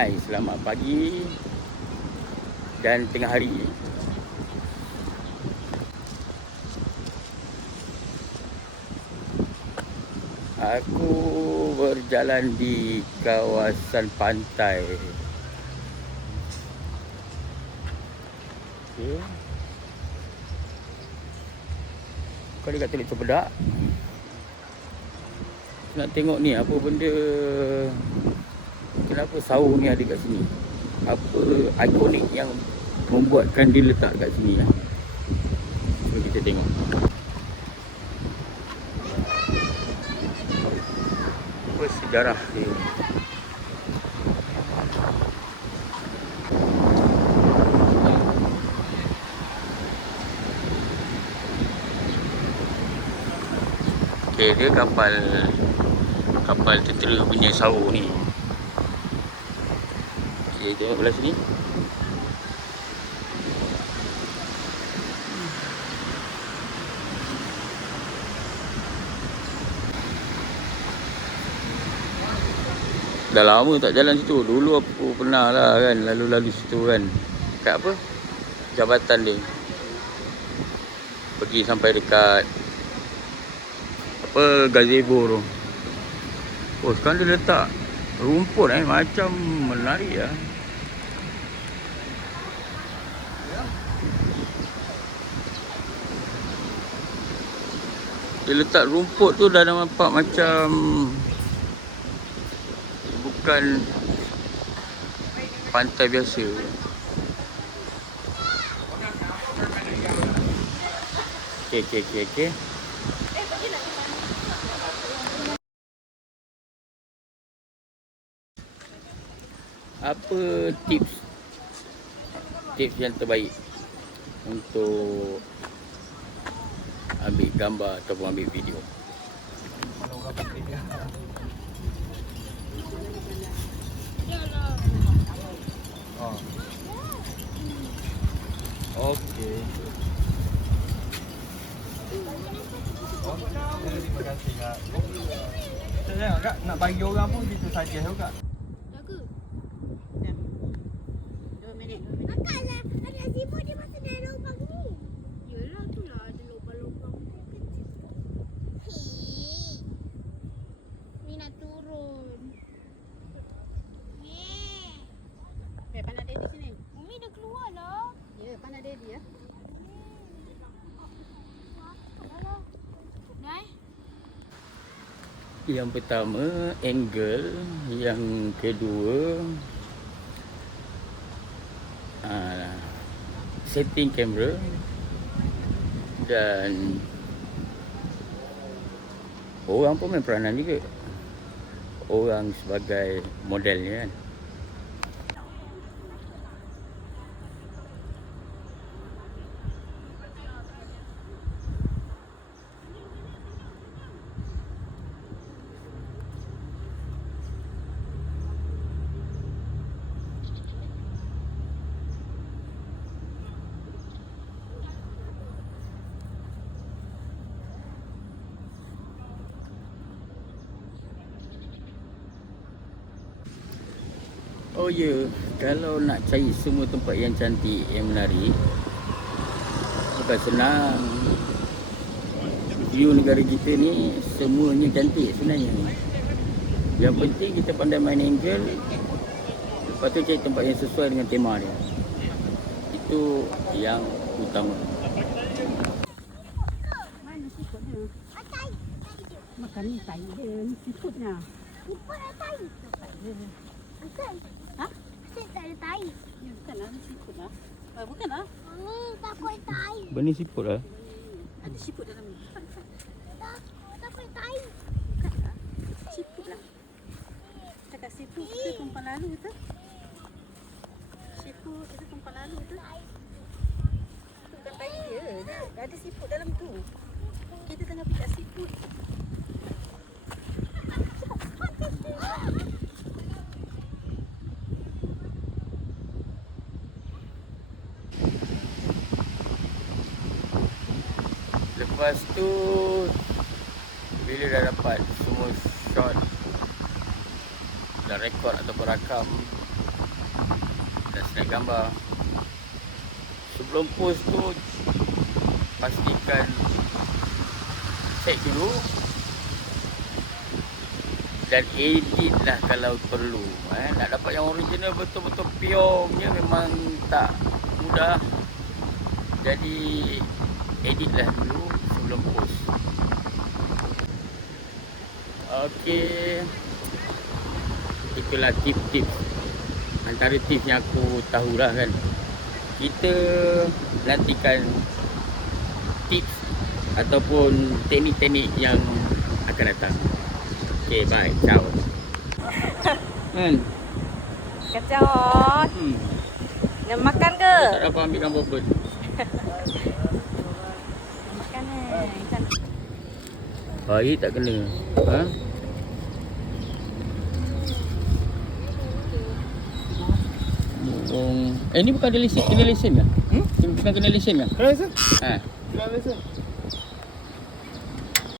Hai, selamat pagi dan tengah hari. Aku berjalan di kawasan pantai. Okay. Kau dekat Teluk Cempedak. Nak tengok ni apa benda. Kenapa sahur ni ada kat sini? Apa ikonik yang membuatkan dia letak kat sini? So kita tengok. Apa sejarah dia? Okay, dia kapal tentera punya sahur ni. Okay, tengok belah sini. Dah lama tak jalan situ. Dulu aku pernah lah kan lalu-lalu situ kan. Kat apa? Jabatan dia. Pergi sampai dekat apa gazebo tu. Oh, sekarang dia letak rumput macam menarik lah. Dia letak rumput tu dah nampak macam bukan pantai biasa. Okay. Apa tips yang terbaik untuk ambil gambar ataupun ambil video? Okey. Terima kasih kak. Saya tengok kak, nak bagi orang pun kita saja juga. Dah ke? Dah. 2 minit. Akak lah, ada sibuk dia masuk dalam lubang ni. Yelah tu lah, ada lubang-lubang kecil. Hei. Ni nak turun. Pandai daddy sini. Umi dah keluar lah. Ya, pandai daddy ya. Yang pertama angle, yang kedua setting kamera, dan orang pun main peranan juga. Orang sebagai modelnya kan. Oh ya, kalau nak cari semua tempat yang cantik, yang menarik, bukan senang. View negara kita ni semuanya cantik sebenarnya. Yang penting kita pandai main angle. Lepas tu cari tempat yang sesuai dengan tema dia. Itu yang utama. Mana siput dia? Tai. Makan ni tai dia, ni siputnya. Siput ada tai. Bukan. Ha? Saya tak ada tai. Ya, bukan lah, ni siput lah. Bukan lah. Ni takut tai. Benih siput lah. Ada siput dalam ni. Takut tai. Bukan lah. Siput lah. Cakap siput kita tumpang lalu tu. Siput kita tumpang lalu tu. Itu bukan tai dia. Ada siput dalam tu. Kita tengah pijak siput. Lepas tu bila dah dapat semua shot, dah rekod ataupun rakam, Nak gambar. Sebelum post tu pastikan check dulu dan edit lah kalau perlu. Nak dapat yang original betul-betul pure punya memang tak mudah. Jadi edit lah dulu sebelum post. Okey. Itulah tips-tips. Antara tips yang aku tahulah kan. Kita nantikan tips ataupun teknik-teknik yang akan datang. Okay, bye. Ciao. Kan? Kacau. Nak makan ke? Tak dapat ambil gambar pun. Makan ikan. Baik tak kena. Ha? Ni bukan ada lesen, kena lesen ke? Bukan kena lesen ke? Kena lesen? Ha. Kena lesen.